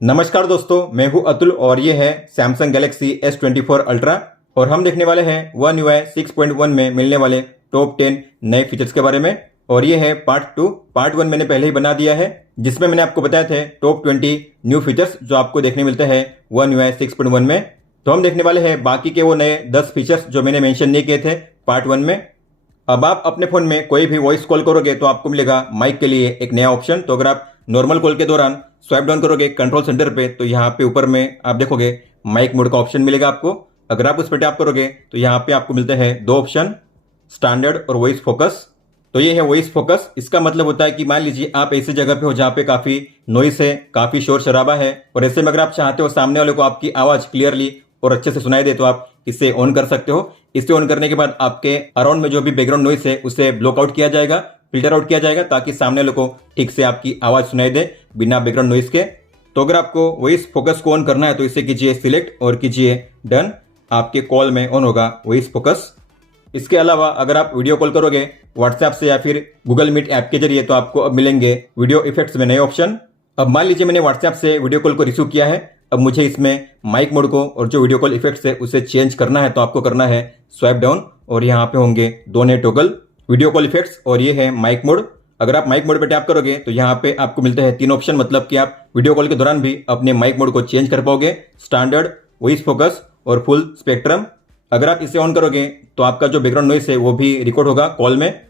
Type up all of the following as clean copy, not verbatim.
नमस्कार दोस्तों, मैं हूं अतुल और ये है सैमसंग गैलेक्सी S24 अल्ट्रा और हम देखने वाले हैं One UI 6.1 में मिलने वाले टॉप 10 नए फीचर्स के बारे में। और ये है पार्ट 2। पार्ट 1 मैंने पहले ही बना दिया है, जिसमें मैंने आपको बताए थे टॉप 20 न्यू फीचर्स जो आपको देखने मिलते हैं One UI 6.1 में। तो हम देखने वाले हैं बाकी के वो नए 10 फीचर्स जो मैंने मेंशन नहीं किए थे पार्ट 1 में। अब आप अपने फोन में कोई भी वॉइस कॉल करोगे तो आपको मिलेगा माइक के लिए एक नया ऑप्शन। तो अगर आप नॉर्मल कॉल के दौरान स्वाइप डाउन करोगे कंट्रोल सेंटर पे तो यहाँ पे ऊपर में आप देखोगे माइक मोड का ऑप्शन मिलेगा आपको। अगर आप उस पर टैप करोगे तो यहाँ पे आपको मिलते हैं दो ऑप्शन, स्टैंडर्ड और वॉइस फोकस। तो ये है वॉइस फोकस। इसका मतलब होता है कि मान लीजिए आप ऐसी जगह पे हो जहाँ पे काफी नॉइस है, काफी शोर शराबा है, और ऐसे में अगर आप चाहते हो सामने वाले को आपकी आवाज क्लियरली और अच्छे से सुनाई दे तो आप इसे ऑन कर सकते हो। इसे ऑन करने के बाद आपके अराउंड में जो भी बैकग्राउंड नॉइस है उसे ब्लॉक आउट किया जाएगा, फिल्टर आउट किया जाएगा, ताकि सामने वाले को ठीक से आपकी आवाज सुनाई दे बिना बैकग्राउंड नॉइस के। तो अगर आपको वॉइस फोकस को ऑन करना है तो इसे कीजिए सिलेक्ट और कीजिए डन। आपके कॉल में ऑन होगा वॉइस फोकस। इसके अलावा अगर आप वीडियो कॉल करोगे व्हाट्सएप से या फिर गूगल मीट ऐप के जरिए तो आपको अब मिलेंगे वीडियो इफेक्ट्स में नए ऑप्शन। अब मान लीजिए मैंने व्हाट्सएप से वीडियो कॉल को रिसीव किया है, अब मुझे इसमें माइक मोड को और जो वीडियो कॉल इफेक्ट्स है उसे चेंज करना है। तो आपको करना है स्वाइप डाउन और यहाँ पे होंगे दो नए टॉगल, वीडियो कॉल इफेक्ट्स और ये है माइक मोड। अगर आप माइक मोड पे टैप करोगे तो यहाँ पे आपको मिलते हैं तीन ऑप्शन, मतलब कि आप वीडियो कॉल के दौरान भी अपने माइक मोड को चेंज कर पाओगे, स्टैंडर्ड, वॉइस फोकस और फुल स्पेक्ट्रम। अगर आप इसे ऑन करोगे तो आपका जो बैकग्राउंड नॉइस है वो भी रिकॉर्ड होगा कॉल में।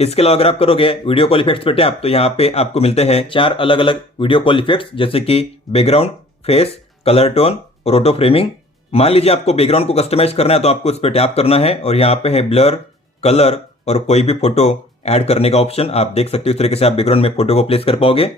इसके अलावा अगर आप करोगे वीडियो कॉल इफेक्ट्स पे टैप तो यहाँ पे आपको मिलते हैं चार अलग अलग वीडियो कॉल इफेक्ट्स, जैसे कि बैकग्राउंड, फेस, कलर टोन और ऑटो फ्रेमिंग। मान लीजिए आपको बैकग्राउंड को कस्टमाइज करना है तो आपको इस पर टैप करना है और यहाँ पे है ब्लर, कलर और कोई भी फोटो ऐड करने का ऑप्शन। आप देख सकते हो इस तरीके से आप बैकग्राउंड में फोटो को प्लेस कर पाओगे।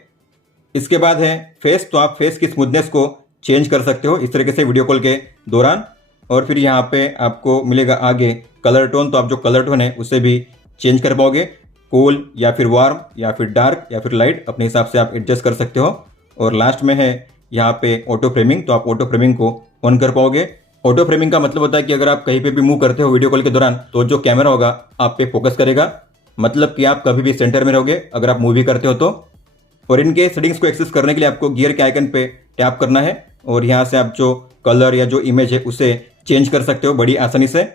इसके बाद है फेस, तो आप फेस की स्मूथनेस को चेंज कर सकते हो इस तरीके से वीडियो कॉल के दौरान। और फिर यहाँ पे आपको मिलेगा आगे कलर टोन, तो आप जो कलर टोन है उसे भी चेंज कर पाओगे, कूल या फिर वार्म या फिर डार्क या फिर लाइट, अपने हिसाब से आप एडजस्ट कर सकते हो। और लास्ट में है यहाँ पे ऑटो फ्रेमिंग, तो आप ऑटो फ्रेमिंग को ऑन कर पाओगे। ऑटो फ्रेमिंग का मतलब होता है कि अगर आप कहीं पे भी मूव करते हो वीडियो कॉल के दौरान तो जो कैमरा होगा आप पे फोकस करेगा, मतलब कि आप कभी भी सेंटर में रहोगे अगर आप मूवी करते हो तो। और इनके सेटिंग्स को एक्सेस करने के लिए आपको गियर के आइकन पे टैप करना है और यहाँ से आप जो कलर या जो इमेज है उसे चेंज कर सकते हो बड़ी आसानी से।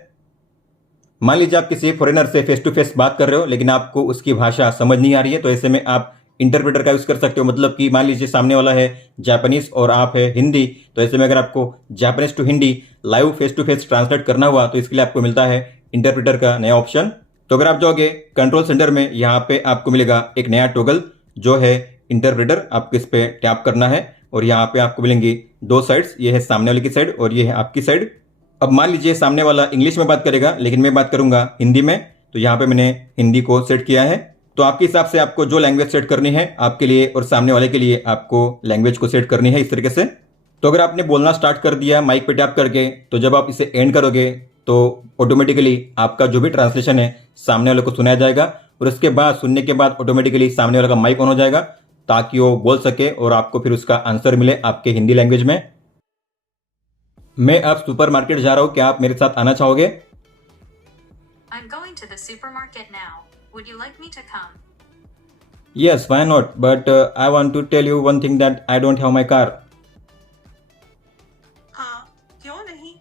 मान लीजिए आप किसी फॉरेनर से फेस टू फेस बात कर रहे हो लेकिन आपको उसकी भाषा समझ नहीं आ रही है, तो ऐसे में आप इंटरप्रेटर का यूज कर सकते हो। मतलब कि मान लीजिए सामने वाला है जापानीज और आप है हिंदी, तो ऐसे में अगर आपको Japanese to Hindi live face to face translate करना हुआ तो इसके लिए आपको मिलता है इंटरप्रेटर का नया ऑप्शन। तो अगर आप जाओगे कंट्रोल सेंटर में यहाँ पे आपको मिलेगा एक नया टॉगल जो है इंटरप्रेटर। आपको इस पे टैप करना है और यहाँ पे आपको मिलेंगी दो साइड्स, ये है सामने वाले की साइड और ये है आपकी साइड। अब मान लीजिए सामने वाला इंग्लिश में बात करेगा लेकिन मैं बात करूंगा हिंदी में, तो यहाँ पे मैंने हिंदी को सेट किया है। तो आपके हिसाब से आपको जो लैंग्वेज सेट करनी है आपके लिए और सामने वाले के लिए आपको लैंग्वेज को सेट करनी है इस तरीके से। तो अगर आपने बोलना स्टार्ट कर दिया माइक पे टैप करके, तो जब आप इसे एंड करोगे तो ऑटोमेटिकली आपका जो भी ट्रांसलेशन है सामने वाले को सुनाया जाएगा और उसके बाद सुनने के बाद ऑटोमेटिकली सामने वाले का माइक ऑन हो जाएगा ताकि वो बोल सके और आपको फिर उसका आंसर मिले आपके हिंदी लैंग्वेज में। मैं अब सुपरमार्केट जा रहा हूँ, क्या आप मेरे साथ आना चाहोगे? I'm going to the supermarket now. Would you like me to come? Yes, why not? But I want to tell you one thing that I don't have my car. हाँ, क्यों नहीं?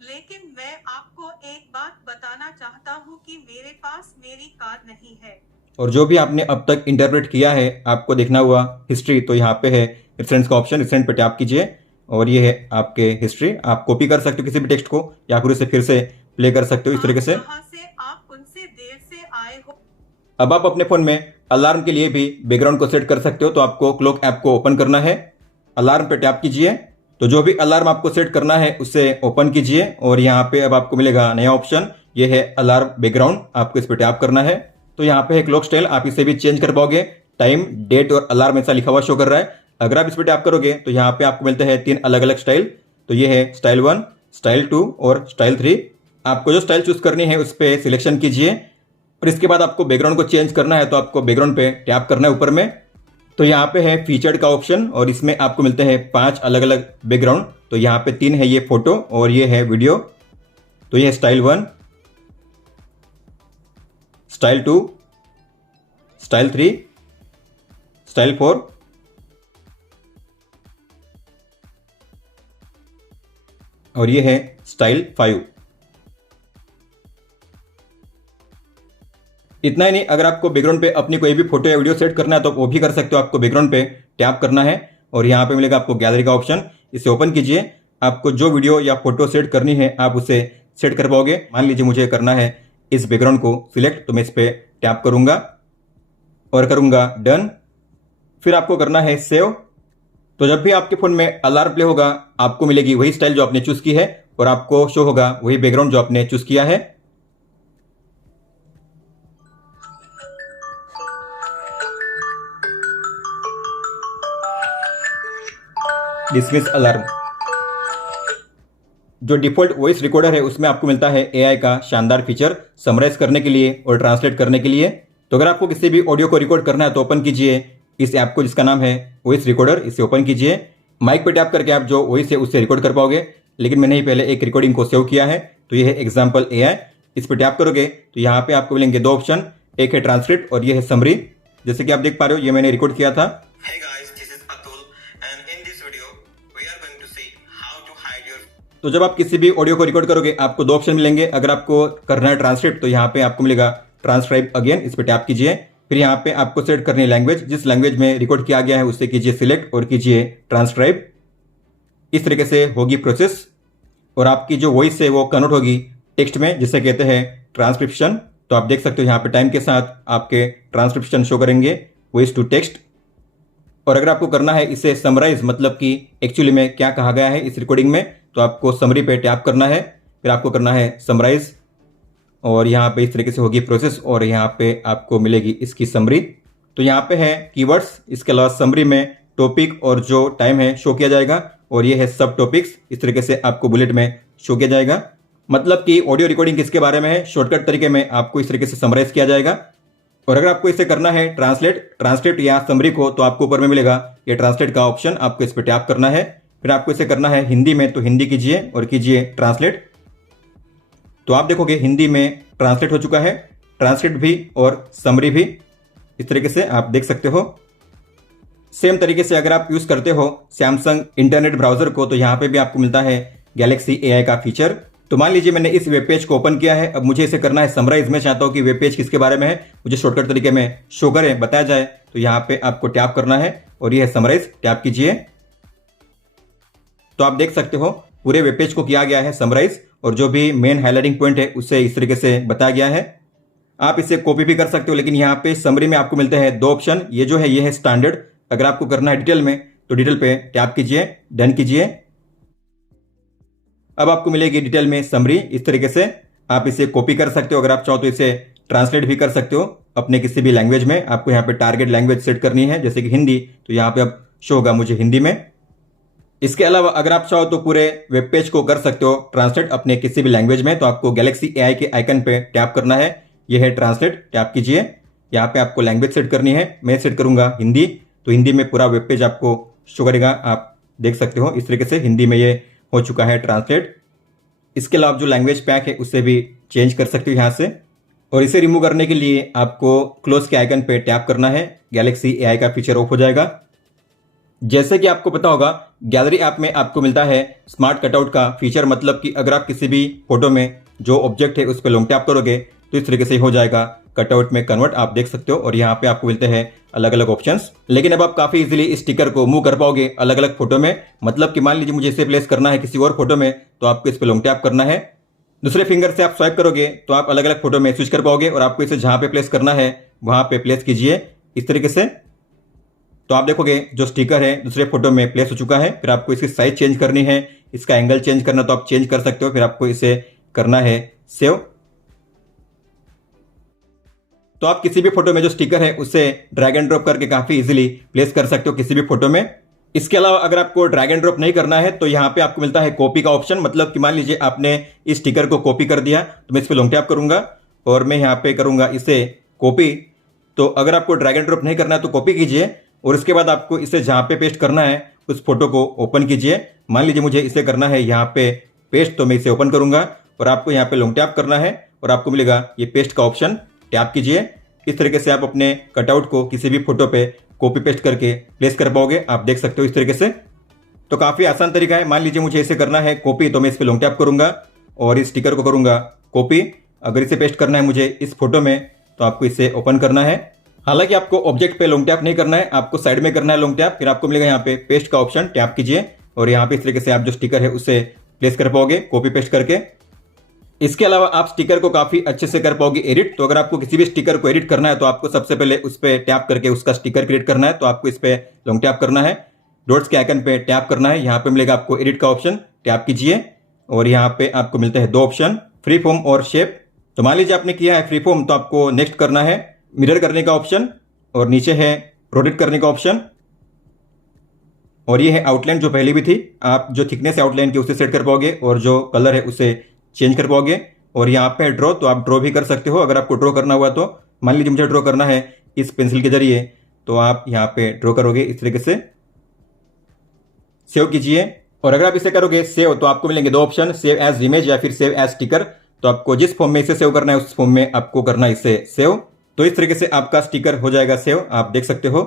लेकिन मैं आपको एक बात बताना चाहता हूँ कि मेरे पास मेरी कार नहीं है। और जो भी आपने अब तक इंटरप्रेट किया है आपको देखना हुआ हिस्ट्री, तो यहाँ पे है रिसेंट्स का ऑप्शन, रिसेंट पे टैप कीजिए और ये है आपके हिस्ट्री। आप कॉपी कर सकते हो किसी भी टेक्स्ट को या फिर उसे फिर से प्ले कर सकते हो इस तरीके से। कहाँ से आप उनसे देर से आए हो? अब आप अपने फोन में अलार्म के लिए भी बैकग्राउंड को सेट कर सकते हो। तो आपको क्लॉक ऐप को ओपन करना है, अलार्म पे टैप कीजिए, तो जो भी अलार्म आपको सेट करना है उसे ओपन कीजिए और यहाँ पे अब आपको मिलेगा नया ऑप्शन, ये है अलार्म बैकग्राउंड। आपको इस पर टैप करना है तो यहाँ पे है क्लॉक स्टाइल, आप इसे भी चेंज कर पाओगे। टाइम, डेट और अलार्म ऐसा लिखा हुआ शो कर रहा है। अगर आप इस पर टैप करोगे तो यहाँ पे आपको मिलते हैं तीन अलग अलग स्टाइल, तो ये है स्टाइल 1, स्टाइल 2 और स्टाइल 3। आपको जो स्टाइल चूज करनी है उस पर सिलेक्शन कीजिए और इसके बाद आपको बैकग्राउंड को चेंज करना है तो आपको बैकग्राउंड पे टैप करना है ऊपर में। तो यहाँ पे है फीचर्ड का ऑप्शन और इसमें आपको मिलते हैं 5 अलग अलग बैकग्राउंड। तो यहाँ पे 3 है ये फोटो और ये है वीडियो। तो ये स्टाइल 1, स्टाइल 2, स्टाइल 3, स्टाइल 4 और ये है स्टाइल 5। इतना ही नहीं, अगर आपको बैकग्राउंड पे अपनी कोई भी फोटो या वीडियो सेट करना है तो वो भी कर सकते हो। आपको बैकग्राउंड पे टैप करना है और यहाँ पे मिलेगा आपको गैलरी का ऑप्शन, इसे ओपन कीजिए। आपको जो वीडियो या फोटो सेट करनी है आप उसे सेट कर पाओगे। मान लीजिए मुझे करना है इस बैकग्राउंड को सिलेक्ट, तो मैं इस पर टैप करूंगा और करूंगा डन। फिर आपको करना है सेव। तो जब भी आपके फोन में अलार्म प्ले होगा आपको मिलेगी वही स्टाइल जो आपने चूज की है और आपको शो होगा वही बैकग्राउंड जो आपने चूज किया है। Dismiss alarm. जो डिफॉल्ट वॉइस रिकॉर्डर है उसमें आपको मिलता है एआई का शानदार फीचर समराइज करने के लिए और ट्रांसलेट करने के लिए। तो अगर आपको किसी भी ऑडियो को रिकॉर्ड करना है तो ओपन कीजिए इस ऐप को जिसका नाम है वॉइस रिकॉर्डर, इसे ओपन कीजिए। माइक पर टैप करके आप जो वॉइस है उससे रिकॉर्ड कर पाओगे, लेकिन मैंने ही पहले एक रिकॉर्डिंग को सेव किया है तो ये है एग्जाम्पल एआई। इस पर टैप करोगे तो यहाँ पे आपको मिलेंगे दो ऑप्शन, एक है ट्रांसलेट और ये है समरी। जैसे कि आप देख पा रहे हो ये मैंने रिकॉर्ड किया था। Hey guys, this is Atul and in this video we are going to see how to hide your तो जब आप किसी भी ऑडियो को रिकॉर्ड करोगे आपको दो ऑप्शन मिलेंगे। अगर आपको करना है ट्रांसलेट तो यहाँ पे आपको मिलेगा ट्रांसक्राइब अगेन, इस पर टैप कीजिए। फिर यहाँ पे आपको सेट करनी है लैंग्वेज, जिस लैंग्वेज में रिकॉर्ड किया गया है उससे कीजिए सिलेक्ट और कीजिए ट्रांसक्राइब। इस तरीके से होगी प्रोसेस और आपकी जो वॉइस है वो कन्वर्ट होगी टेक्स्ट में, जिसे कहते हैं ट्रांसक्रिप्शन। तो आप देख सकते हो यहाँ पे टाइम के साथ आपके ट्रांसक्रिप्शन शो करेंगे वॉइस टू टेक्स्ट। और अगर आपको करना है इसे समराइज, मतलब कि एक्चुअली में क्या कहा गया है इस रिकॉर्डिंग में, तो आपको समरी पे टैप करना है। फिर आपको करना है समराइज और यहाँ पे इस तरीके से होगी प्रोसेस और यहाँ पे आपको मिलेगी इसकी समरी। तो यहाँ पे है कीवर्ड्स, इसके अलावा समरी में टॉपिक और जो टाइम है शो किया जाएगा और ये है सब टॉपिक्स, इस तरीके से आपको बुलेट में शो किया जाएगा। मतलब कि ऑडियो रिकॉर्डिंग किसके बारे में है, शॉर्टकट तरीके में आपको इस तरीके से समराइज किया जाएगा। और अगर आपको इसे करना है ट्रांसलेट या समरी को, तो आपको ऊपर में मिलेगा ये ट्रांसलेट का ऑप्शन, आपको इस पर टैप करना है। फिर आपको इसे करना है हिंदी में, तो हिंदी कीजिए और कीजिए ट्रांसलेट। तो आप देखोगे हिंदी में ट्रांसलेट हो चुका है, ट्रांसलेट भी और समरी भी, इस तरीके से आप देख सकते हो। सेम तरीके से अगर आप यूज करते हो सैमसंग इंटरनेट ब्राउजर को तो यहाँ पे भी आपको मिलता है गैलेक्सी एआई का फीचर। तो मान लीजिए मैंने इस वेब पेज को ओपन किया है, अब मुझे इसे करना है समराइज। मैं चाहता हूँ कि वेब पेज किसके बारे में है, मुझे शॉर्टकट तरीके में शो करे, बताया जाए। तो यहाँ पे आपको टैप करना है और ये है समराइज, टैप कीजिए। तो आप देख सकते हो पूरे वेब पेज को किया गया है समराइज और जो भी मेन हाईलाइटिंग पॉइंट है उसे इस तरीके से बताया गया है। आप इसे कॉपी भी कर सकते हो, लेकिन यहाँ पे समरी में आपको मिलते हैं दो ऑप्शन। ये जो है ये है स्टैंडर्ड, अगर आपको करना है डिटेल में तो डिटेल पे टैप कीजिए, डन कीजिए। अब आपको मिलेगी डिटेल में समरी। इस तरीके से आप इसे कॉपी कर सकते हो, अगर आप चाहो तो इसे ट्रांसलेट भी कर सकते हो अपने किसी भी लैंग्वेज में। आपको यहाँ पे टारगेट लैंग्वेज सेट करनी है, जैसे कि हिंदी, तो यहाँ पे अब शो होगा मुझे हिंदी में। इसके अलावा अगर आप चाहो तो पूरे वेब पेज को कर सकते हो ट्रांसलेट अपने किसी भी लैंग्वेज में। तो आपको गैलेक्सी एआई के आइकन पे टैप करना है, यह है ट्रांसलेट, टैप कीजिए। यहाँ पे आपको लैंग्वेज सेट करनी है, मैं सेट करूंगा हिंदी। तो हिंदी में पूरा वेब पेज आपको शो करेगा, आप देख सकते हो इस तरीके से हिंदी में ये हो चुका है ट्रांसलेट। इसके अलावा जो लैंग्वेज पैक है उससे भी चेंज कर सकते हो यहाँ से। और इसे रिमूव करने के लिए आपको क्लोज के आइकन पे टैप करना है, गैलेक्सी एआई का फीचर ऑफ हो जाएगा। जैसे कि आपको पता होगा गैलरी ऐप में आपको मिलता है स्मार्ट कटआउट का फीचर, मतलब कि अगर आप किसी भी फोटो में जो ऑब्जेक्ट है उस पर लॉन्ग टैप करोगे तो इस तरीके से हो जाएगा कटआउट में कन्वर्ट, आप देख सकते हो। और यहाँ पे आपको मिलते हैं अलग अलग ऑप्शंस, लेकिन अब आप काफी इजीली इस स्टिकर को मूव कर पाओगे अलग अलग फोटो में। मतलब कि मान लीजिए मुझे इसे प्लेस करना है किसी और फोटो में, तो आपको इस पर लॉन्ग टैप करना है। दूसरे फिंगर से आप स्वाइप करोगे तो आप अलग अलग फोटो में स्विच कर पाओगे और आपको इसे जहां पे प्लेस करना है वहां पे प्लेस कीजिए इस तरीके से। तो आप देखोगे जो स्टिकर है दूसरे फोटो में प्लेस हो चुका है। फिर आपको इसकी साइज चेंज करनी है, इसका एंगल चेंज करना तो आप चेंज कर सकते हो। फिर आपको इसे करना है सेव। तो आप किसी भी फोटो में जो स्टिकर है उसे ड्रैग एंड ड्रॉप करके काफी इजीली प्लेस कर सकते हो किसी भी फोटो में। इसके अलावा अगर आपको ड्रैग एंड ड्रॉप नहीं करना है तो यहाँ पे आपको मिलता है कॉपी का ऑप्शन, मतलब कि मान लीजिए आपने इस स्टिकर को कॉपी कर दिया तो मैं इस पर लॉन्ग टैप करूंगा और मैं यहाँ पे करूंगा इसे कॉपी। तो अगर आपको ड्रैग एंड ड्रॉप नहीं करना है तो कॉपी कीजिए और इसके बाद आपको इसे जहां पे पेस्ट करना है उस फोटो को ओपन कीजिए। मान लीजिए मुझे इसे करना है यहाँ पे पेस्ट, तो मैं इसे ओपन करूंगा और आपको यहाँ पे लॉन्ग टैप करना है और आपको मिलेगा ये पेस्ट का ऑप्शन, टैप कीजिए। इस तरीके से आप अपने कटआउट को किसी भी फोटो पे कॉपी पेस्ट करके प्लेस कर पाओगे, आप देख सकते हो इस तरीके से। तो काफ़ी आसान तरीका है। मान लीजिए मुझे इसे करना है कॉपी, तो मैं इस पर लॉन्ग टैप करूंगा और इस स्टिकर को करूंगा कॉपी। अगर इसे पेस्ट करना है मुझे इस फोटो में, तो आपको इसे ओपन करना है। हालांकि आपको ऑब्जेक्ट पे लॉन्ग टैप नहीं करना है, आपको साइड में करना है लॉन्ग टैप। फिर आपको मिलेगा यहाँ पे पेस्ट का ऑप्शन, टैप कीजिए और यहाँ पे इस तरीके से आप जो स्टिकर है उसे प्लेस कर पाओगे कॉपी पेस्ट करके। इसके अलावा आप स्टिकर को काफी अच्छे से कर पाओगे एडिट। तो अगर आपको किसी भी स्टिकर को एडिट करना है तो आपको सबसे पहले उस पर टैप करके उसका स्टिकर क्रिएट करना है। तो आपको इस पे लॉन्ग टैप करना है, डॉट्स के आइकन पे टैप करना है, यहाँ पे मिलेगा आपको एडिट का ऑप्शन, टैप कीजिए और यहाँ पे आपको मिलते हैं दो ऑप्शन, फ्री फॉर्म और शेप। तो मान लीजिए आपने किया है फ्री फॉर्म, तो आपको नेक्स्ट करना है मिरर करने का ऑप्शन और नीचे है रोटेट करने का ऑप्शन। और ये है आउटलाइन जो पहले भी थी, आप जो थिकनेस है आउटलाइन की उसे सेट कर पाओगे और जो कलर है उसे चेंज कर पाओगे। और यहाँ पे ड्रॉ, तो आप ड्रॉ भी कर सकते हो अगर आपको ड्रॉ करना हुआ तो। मान लीजिए मुझे ड्रॉ करना है इस पेंसिल के जरिए, तो आप यहाँ पे ड्रॉ करोगे इस तरीके से, सेव कीजिए। और अगर आप इसे करोगे सेव तो आपको मिलेंगे दो ऑप्शन, सेव एज इमेज या फिर सेव एज स्टिकर। तो आपको जिस फॉर्म में इसे सेव करना है उस फॉर्म में आपको करना है इसे सेव। तो इस तरीके से आपका स्टिकर हो जाएगा सेव, आप देख सकते हो।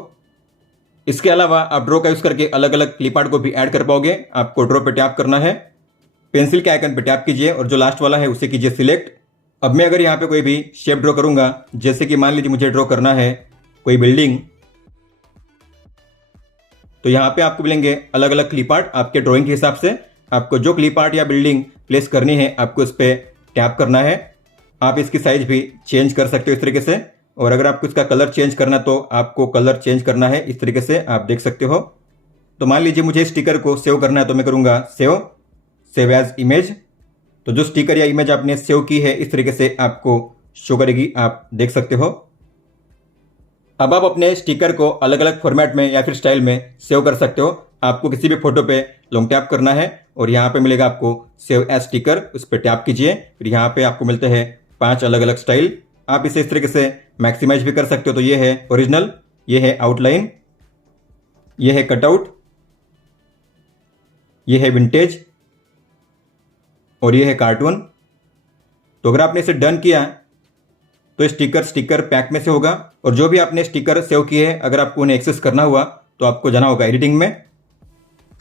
इसके अलावा आप ड्रॉ का यूज करके अलग अलग क्लिप आर्ट को भी ऐड कर पाओगे। आपको ड्रॉ पे टैप करना है, पेंसिल के आइकन पे टैप कीजिए और जो लास्ट वाला है उसे कीजिए सिलेक्ट। अब मैं अगर यहाँ पे कोई भी शेप ड्रॉ करूंगा, जैसे कि मान लीजिए मुझे ड्रॉ करना है कोई बिल्डिंग, तो यहाँ पे आपको मिलेंगे अलग अलग क्लिप आर्ट आपके ड्राइंग के हिसाब से। आपको जो क्लिप आर्ट या बिल्डिंग प्लेस करनी है आपको इस पर टैप करना है। आप इसकी साइज भी चेंज कर सकते हो इस तरीके से। और अगर आपको इसका कलर चेंज करना तो आपको कलर चेंज करना है इस तरीके से, आप देख सकते हो। तो मान लीजिए मुझे स्टिकर को सेव करना है, तो मैं करूंगा सेव एज इमेज। तो जो स्टिकर या इमेज आपने सेव की है इस तरीके से आपको शो करेगी, आप देख सकते हो। अब आप अपने स्टिकर को अलग अलग फॉर्मेट में या फिर स्टाइल में सेव कर सकते हो। आपको किसी भी फोटो पे लॉन्ग टैप करना है और यहाँ पे मिलेगा आपको सेव एज स्टिकर, उस पर टैप कीजिए। फिर यहाँ पे आपको मिलते हैं 5 अलग अलग स्टाइल। आप इसे इस तरीके से मैक्सिमाइज भी कर सकते हो। तो ये है ओरिजिनल, ये है आउटलाइन, ये है कटआउट, ये है विंटेज और ये है कार्टून। तो अगर आपने इसे डन किया तो स्टिकर पैक में से होगा। और जो भी आपने स्टिकर सेव किए हैं अगर आपको उन्हें एक्सेस करना हुआ तो आपको जाना होगा एडिटिंग में,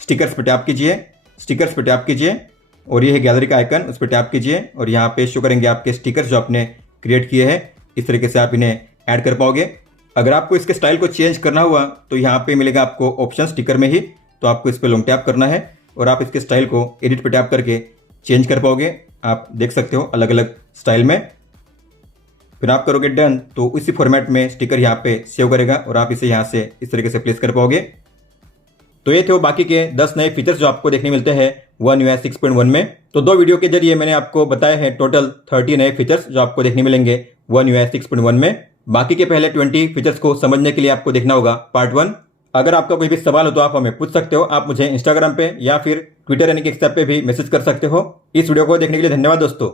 स्टिकर्स पे टैप कीजिए, स्टिकर्स पे टैप कीजिए और ये है गैलरी का आइकन, उस पर टैप कीजिए और यहाँ पे शो करेंगे आपके स्टिकर्स जो आपने क्रिएट किए हैं। इस तरीके से आप इन्हें ऐड कर पाओगे। अगर आपको इसके स्टाइल को चेंज करना हुआ तो यहाँ पे मिलेगा आपको ऑप्शन स्टिकर में ही, तो आपको इस पर लॉन्ग टैप करना है और आप इसके स्टाइल को एडिट पे टैप करके चेंज कर पाओगे। आप देख सकते हो अलग अलग स्टाइल में। फिर आप करोगे डन तो उसी फॉर्मेट में स्टिकर यहाँ पे सेव करेगा और आप इसे यहाँ से इस तरीके से प्लेस कर पाओगे। तो ये थे वो बाकी के 10 नए फीचर्स जो आपको देखने मिलते हैं One UI 6.1 में। तो 2 वीडियो के जरिए मैंने आपको बताया है टोटल 30 नए फीचर्स जो आपको देखने मिलेंगे One UI 6.1 में। बाकी के पहले 20 फीचर्स को समझने के लिए आपको देखना होगा पार्ट 1। अगर आपका कोई भी सवाल हो तो आप हमें पूछ सकते हो। आप मुझे इंस्टाग्राम पे या फिर ट्विटर यानी कि एक्स पे भी मैसेज कर सकते हो। इस वीडियो को देखने के लिए धन्यवाद दोस्तों।